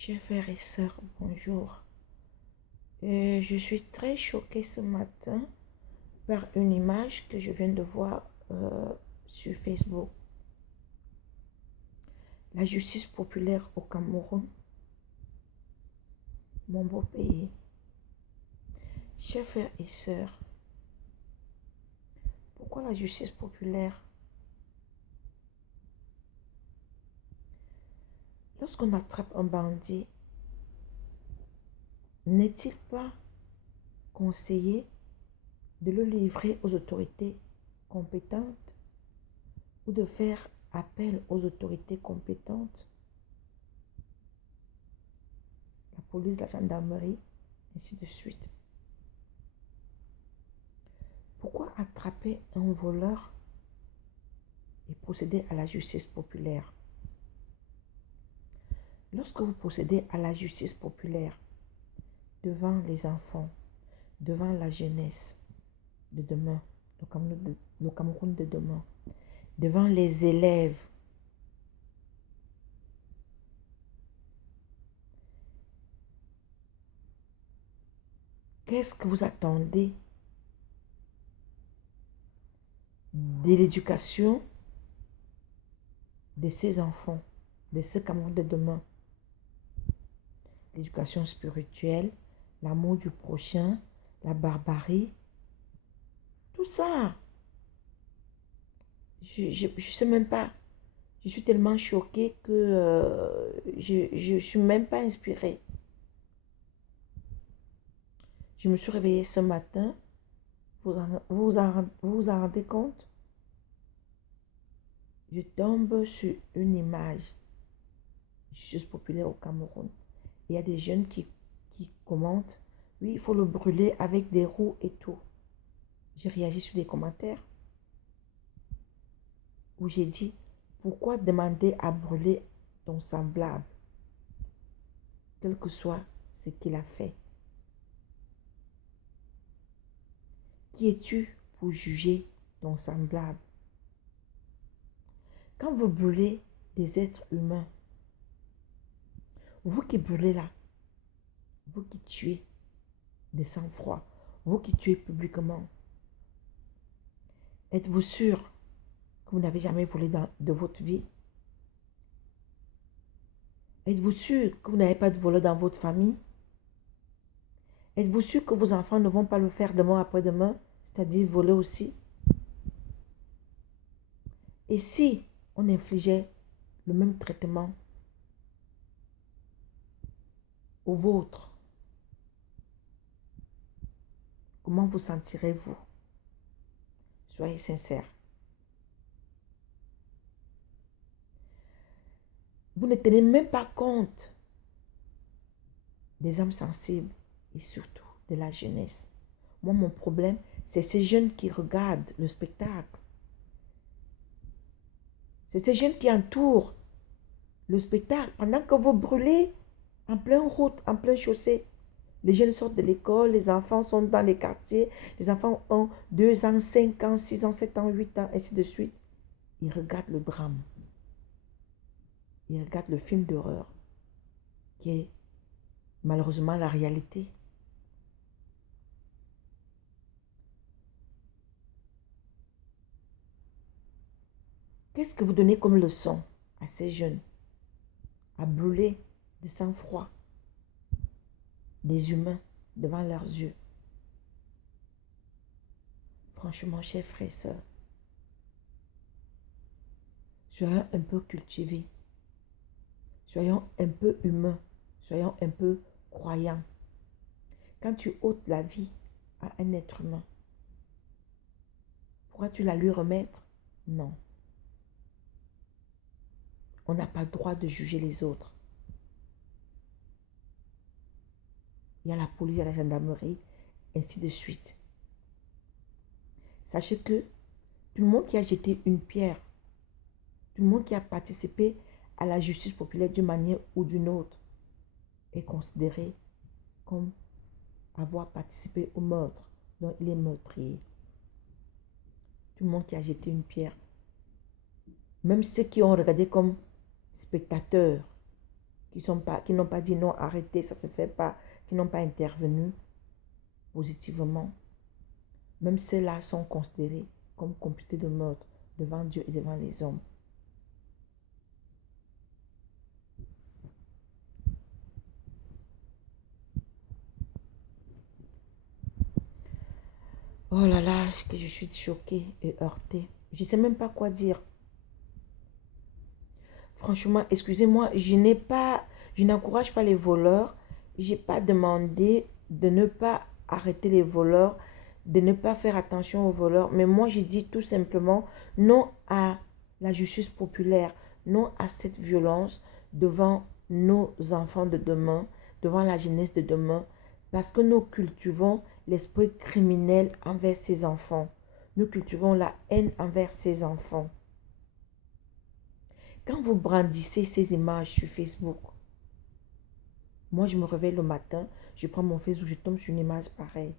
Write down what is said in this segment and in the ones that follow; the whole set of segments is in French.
Chers frères et sœurs, bonjour. Je suis très choquée ce matin par une image que je viens de voir sur Facebook. La justice populaire au Cameroun, mon beau pays. Chers frères et sœurs, pourquoi la justice populaire? Lorsqu'on attrape un bandit, n'est-il pas conseillé de le livrer aux autorités compétentes ou de faire appel aux autorités compétentes, la police, la gendarmerie, ainsi de suite? Pourquoi attraper un voleur et procéder à la justice populaire? Lorsque vous procédez à la justice populaire devant les enfants, devant la jeunesse de demain, le Cameroun de demain, devant les élèves, qu'est-ce que vous attendez de l'éducation de ces enfants, de ce Cameroun de demain? L'éducation spirituelle, l'amour du prochain, la barbarie, tout ça. Je ne sais même pas. Je suis tellement choquée que je ne suis même pas inspirée. Je me suis réveillée ce matin. Vous vous en rendez compte? Je tombe sur une image. Justice populaire au Cameroun. Il y a des jeunes qui commentent. Oui, il faut le brûler avec des roues et tout. J'ai réagi sur des commentaires où j'ai dit, pourquoi demander à brûler ton semblable, quel que soit ce qu'il a fait? Qui es-tu pour juger ton semblable? Quand vous brûlez des êtres humains, vous qui brûlez là, vous qui tuez de sang-froid, vous qui tuez publiquement, êtes-vous sûr que vous n'avez jamais volé de votre vie? Êtes-vous sûr que vous n'avez pas de voleur dans votre famille? Êtes-vous sûr que vos enfants ne vont pas le faire demain après-demain, c'est-à-dire voler aussi? Et si on infligeait le même traitement au vôtre, comment vous sentirez-vous? Soyez sincères. Vous ne tenez même pas compte des âmes sensibles et surtout de la jeunesse. Moi, mon problème, c'est ces jeunes qui regardent le spectacle. C'est ces jeunes qui entourent le spectacle pendant que vous brûlez en pleine route, en pleine chaussée. Les jeunes sortent de l'école, les enfants sont dans les quartiers, les enfants ont 2 ans, 5 ans, 6 ans, 7 ans, 8 ans, ainsi de suite. Ils regardent le drame. Ils regardent le film d'horreur qui est malheureusement la réalité. Qu'est-ce que vous donnez comme leçon à ces jeunes? À brûler de sang-froid des humains devant leurs yeux. Franchement, chers frères et sœurs, soyons un peu cultivés, soyons un peu humains, soyons un peu croyants. Quand tu ôtes la vie à un être humain, pourras-tu la lui remettre? Non. On n'a pas le droit de juger les autres. Il y a la police, il y a la gendarmerie, ainsi de suite. Sachez que tout le monde qui a jeté une pierre, tout le monde qui a participé à la justice populaire d'une manière ou d'une autre est considéré comme avoir participé au meurtre dont il est meurtrier. Tout le monde qui a jeté une pierre, même ceux qui ont regardé comme spectateurs, qui n'ont pas dit non, arrêtez, ça ne se fait pas, qui n'ont pas intervenu positivement, même ceux-là sont considérés comme complices de meurtre devant Dieu et devant les hommes. Oh là là, que je suis choquée et heurtée. Je ne sais même pas quoi dire. Franchement, excusez-moi, je n'encourage pas les voleurs. Je n'ai pas demandé de ne pas arrêter les voleurs, de ne pas faire attention aux voleurs. Mais moi, je dis tout simplement non à la justice populaire, non à cette violence devant nos enfants de demain, devant la jeunesse de demain, parce que nous cultivons l'esprit criminel envers ces enfants. Nous cultivons la haine envers ces enfants. Quand vous brandissez ces images sur Facebook, moi je me réveille le matin, je prends mon Facebook, je tombe sur une image pareille.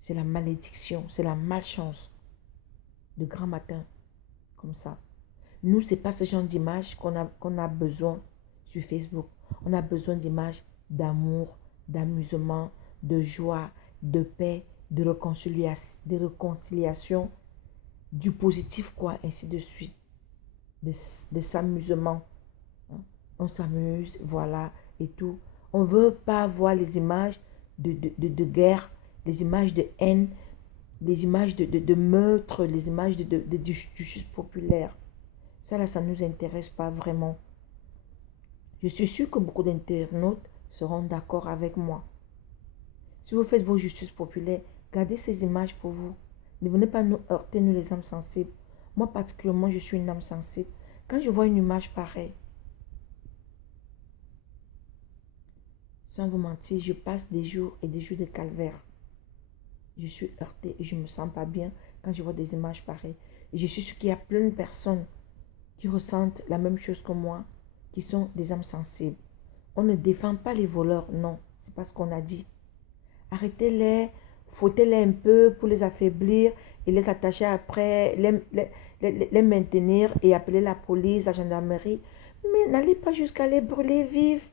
C'est la malédiction, c'est la malchance. De grand matin, comme ça. Nous, ce n'est pas ce genre d'image qu'on a besoin sur Facebook. On a besoin d'images d'amour, d'amusement, de joie, de paix, de réconciliation, du positif, quoi, ainsi de suite. De s'amusement. On s'amuse, voilà, et tout. On ne veut pas voir les images de guerre, les images de haine, les images de meurtre, les images de justice populaire. Ça, là, ça ne nous intéresse pas vraiment. Je suis sûre que beaucoup d'internautes seront d'accord avec moi. Si vous faites vos justices populaires, gardez ces images pour vous. Ne venez pas nous heurter, nous les âmes sensibles. Moi, particulièrement, je suis une âme sensible. Quand je vois une image pareille, sans vous mentir, je passe des jours et des jours de calvaire. Je suis heurtée et je ne me sens pas bien quand je vois des images pareilles. Et je suis sûre qu'il y a plein de personnes qui ressentent la même chose que moi, qui sont des âmes sensibles. On ne défend pas les voleurs, non. C'est pas ce qu'on a dit. Arrêtez-les, fouettez-les un peu pour les affaiblir et les attacher après, les maintenir et appeler la police, la gendarmerie. Mais n'allez pas jusqu'à les brûler vifs,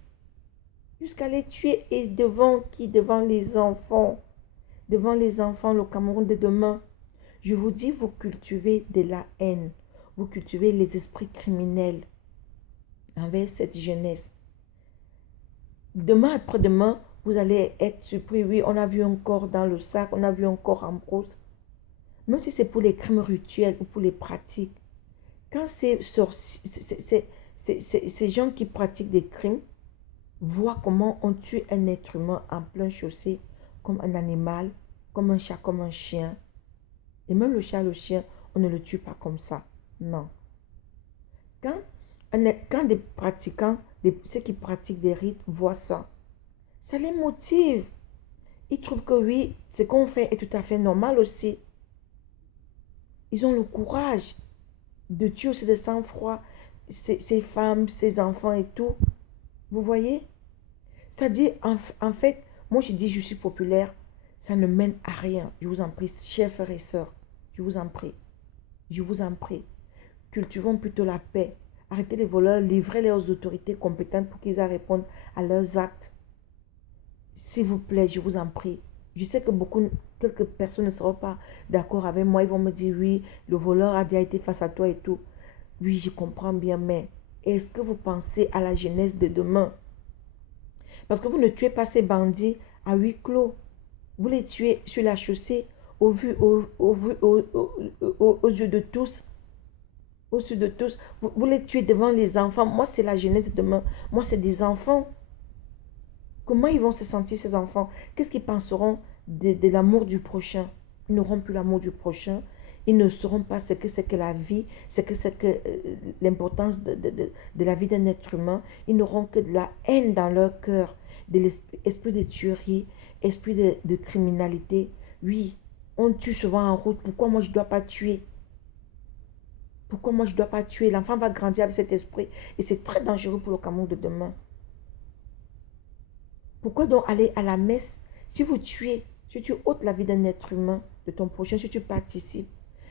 jusqu'à les tuer. Et devant qui? Devant les enfants. Devant les enfants, le Cameroun de demain. Je vous dis, vous cultivez de la haine. Vous cultivez les esprits criminels envers cette jeunesse. Demain, après-demain, vous allez être surpris. Oui, on a vu un corps dans le sac, on a vu un corps en brousse. Même si c'est pour les crimes rituels ou pour les pratiques. Quand ces gens qui pratiquent des crimes voient comment on tue un être humain en plein chaussée, comme un animal, comme un chat, comme un chien. Et même le chat, le chien, on ne le tue pas comme ça. Non. Quand des pratiquants, ceux qui pratiquent des rites voient ça, ça les motive. Ils trouvent que oui, ce qu'on fait est tout à fait normal aussi. Ils ont le courage de tuer aussi de sang-froid ces femmes, ces enfants et tout. Vous voyez? Ça dit, en fait, moi je dis je suis populaire, ça ne mène à rien. Je vous en prie, chers frères et sœurs, je vous en prie. Je vous en prie. Cultivons plutôt la paix. Arrêtez les voleurs, livrez-les aux autorités compétentes pour qu'ils répondent à leurs actes. S'il vous plaît, je vous en prie. Je sais que quelques personnes ne seront pas d'accord avec moi. Ils vont me dire, oui, le voleur a déjà été face à toi et tout. Oui, je comprends bien, mais est-ce que vous pensez à la jeunesse de demain? Parce que vous ne tuez pas ces bandits à huis clos. Vous les tuez sur la chaussée, aux yeux de tous. Aux yeux de tous. Vous les tuez devant les enfants. Moi, c'est la jeunesse de demain. Moi, c'est des enfants. Comment ils vont se sentir, ces enfants? Qu'est-ce qu'ils penseront de l'amour du prochain? Ils n'auront plus l'amour du prochain. Ils ne sauront pas ce que c'est que la vie, ce que c'est que l'importance de la vie d'un être humain. Ils n'auront que de la haine dans leur cœur, de l'esprit de tuerie, esprit de criminalité. Oui, on tue souvent en route. Pourquoi moi je ne dois pas tuer? Pourquoi moi je ne dois pas tuer? L'enfant va grandir avec cet esprit et c'est très dangereux pour le Cameroun de demain. Pourquoi donc aller à la messe? Si vous tuez, si tu ôtes la vie d'un être humain, de ton prochain, si tu participes,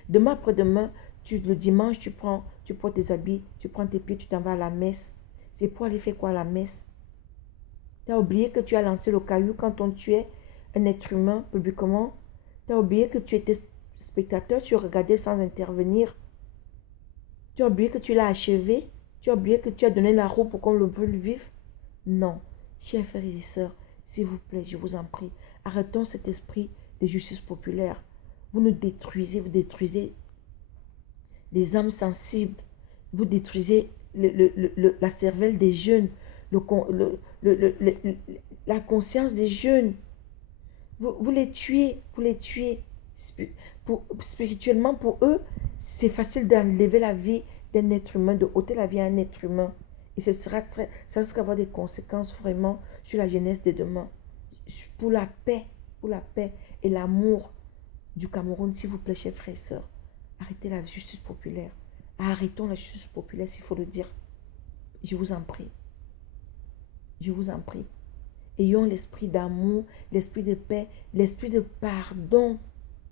demain après-demain, le dimanche, tu prends tes habits, tu prends tes pieds, tu t'en vas à la messe. C'est pour aller faire quoi à la messe? Tu as oublié que tu as lancé le caillou quand on tuait un être humain publiquement? Tu as oublié que tu étais spectateur, tu regardais sans intervenir? Tu as oublié que tu l'as achevé? Tu as oublié que tu as donné la roue pour qu'on le brûle vif? Non, chers frères et sœurs, s'il vous plaît, je vous en prie, arrêtons cet esprit de justice populaire. Vous vous détruisez les âmes sensibles, vous détruisez la cervelle des jeunes, la conscience des jeunes. Vous les tuez, vous les tuez. Spirituellement, pour eux, c'est facile d'enlever la vie d'un être humain, de ôter la vie à un être humain. Et ça sera avoir des conséquences vraiment sur la jeunesse de demain. Pour la paix et l'amour du Cameroun, s'il vous plaît, chers frères et sœurs, arrêtez la justice populaire. Arrêtons la justice populaire, s'il faut le dire. Je vous en prie. Je vous en prie. Ayons l'esprit d'amour, l'esprit de paix, l'esprit de pardon.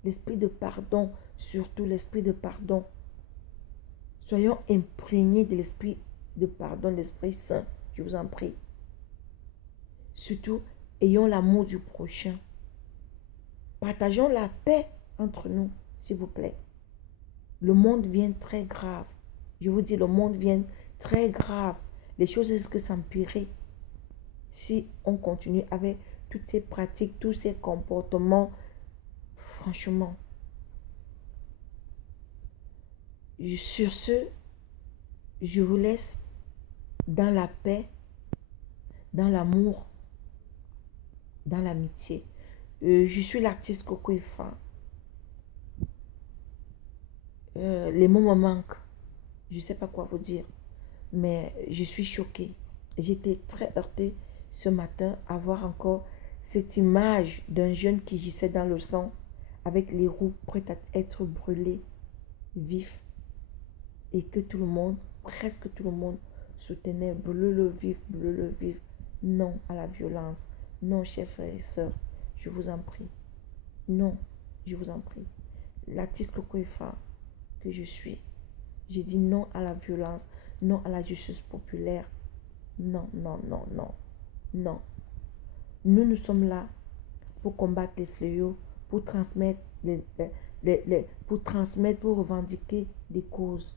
L'esprit de pardon, surtout l'esprit de pardon. Soyons imprégnés de l'esprit de pardon, de l'Esprit Saint. Je vous en prie. Surtout, ayons l'amour du prochain. Partageons la paix entre nous, s'il vous plaît. Le monde vient très grave. Je vous dis, le monde vient très grave. Les choses risquent de s'empirer si on continue avec toutes ces pratiques, tous ces comportements. Franchement. Sur ce, je vous laisse dans la paix, dans l'amour, dans l'amitié. Je suis l'artiste Coco Efa. Les mots me manquent. Je ne sais pas quoi vous dire. Mais je suis choquée. J'étais très heurtée ce matin à voir encore cette image d'un jeune qui gissait dans le sang avec les roues prêtes à être brûlées, vif. Et que tout le monde, presque tout le monde, soutenait brûle le vif, brûle le vif. Non à la violence. Non, chers frères et sœurs, je vous en prie. Non, je vous en prie. L'artiste Coco Efa que je suis, j'ai dit non à la violence, non à la justice populaire. Non, non, non, non, non. Nous sommes là pour combattre les fléaux, pour transmettre, pour revendiquer des causes.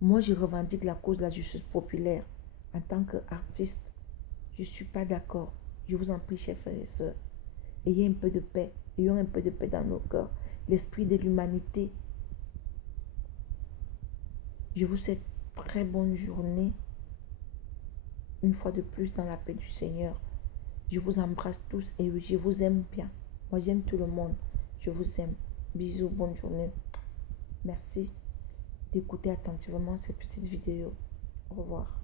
Moi, je revendique la cause de la justice populaire. En tant qu'artiste, je ne suis pas d'accord. Je vous en prie, chers frères et sœurs, ayez un peu de paix. Ayons un peu de paix dans nos cœurs. L'esprit de l'humanité. Je vous souhaite très bonne journée. Une fois de plus dans la paix du Seigneur. Je vous embrasse tous et je vous aime bien. Moi, j'aime tout le monde. Je vous aime. Bisous, bonne journée. Merci d'écouter attentivement cette petite vidéo. Au revoir.